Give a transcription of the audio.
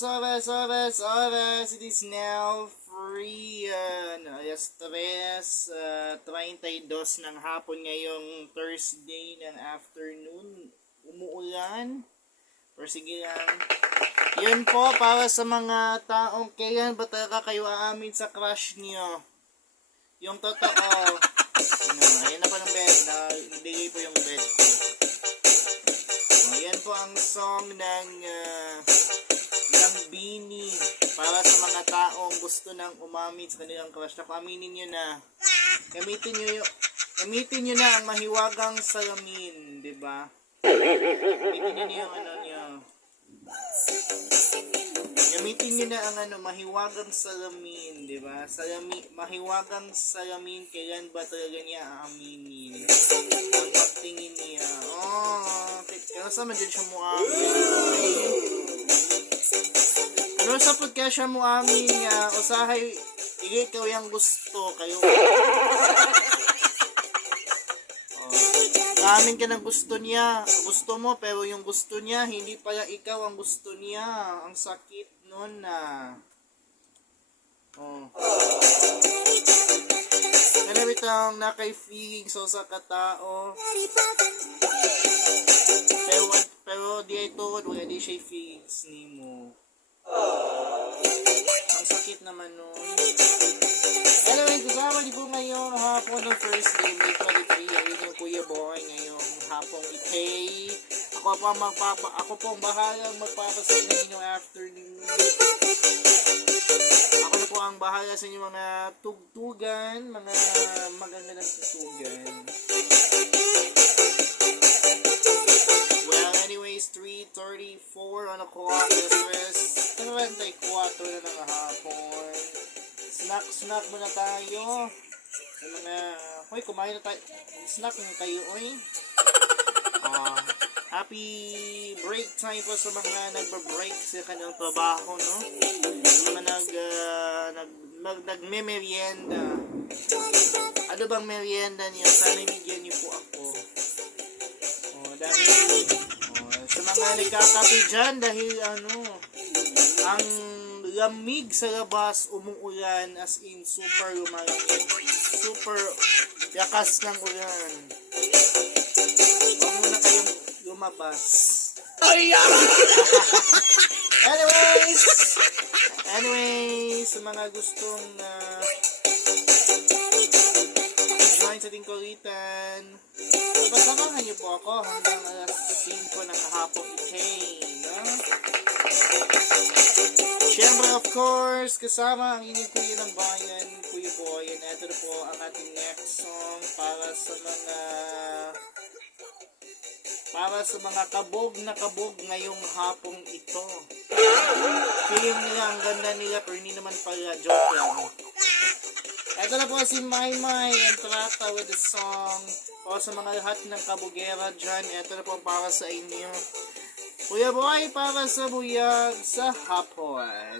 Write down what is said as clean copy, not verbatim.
oras. It is now free, alas 3:32 ng hapon ngayong Thursday ng afternoon. Umuulan. Pero sige lang. Yun po, para sa mga taong kailan ba talaga kayo aamin sa crush niyo? Yung totoo. Ayan na po ng bed. Nabigay po yung bed ko. Ayan po ang song ng Bini para sa mga taong gusto nang umamin sa kanilang crush. Naku, aminin nyo na. Gamitin nyo na ang mahiwagang salamin, di ba? Gamitin nyo yung nyo. Gamitin nyo na ang mahiwagang salamin, di ba? Mahiwagang salamin, kailan ba talaga niya aaminin? Ang pagtingin niya. Kaya naman din siya muamin. Ano sa podcast siya muamin niya, usahay, ikaw yung gusto, kayo. Amin ka ng gusto niya. Gusto mo, pero yung gusto niya, hindi pala ikaw ang gusto niya. Ang sakit nun na. Kaya bitang nakay-feeling sa katao. Pero di ito, wala di siya feelings ni mo. Ang sakit naman nun. Anyway, kasama di po ngayong hapon ng first day, May 23, ayun yung Kuya Boy ngayong hapong ikay. Ako po ang bahalang magpapasay na inyong afternoon. Ako na po ang bahala sa inyong mga tugtugan, mga magandang tugtugan. Well, anyways, 3:34 on the clock. Yes, 94 na ng hapon. Snack muna tayo. Sa mga, kumain na tayo. Snack na kayo, happy break time po sa mga nagba-break sa kanilang trabaho, no? Sa mga nagme-merienda. Ano bang merienda niyo? Sana bigyan niyo po ako. Sa mga nagkakape dyan, dahil ang lamig sa labas, umuulan, as in super lumalamig, super yakas ng ulan. Huwag muna kayong lumabas. Anyways, sa mga gustong join sa ating kulitan, samahan niyo po ako hanggang alas 5 ng hapong no? Siyempre, of course, kasama ang inyong kuya ng bayan, Kuya Boy. And ito na po ang ating next song para sa mga kabog na kabog ngayong hapong ito. Feeling nila ang ganda nila, pero hindi naman pala, joke lang. Ito na po si Maymay and Trata with the song. O sa mga lahat ng kabugera dyan, ito na po para sa inyo. Kuya Boy, para sa buyag sa hapon.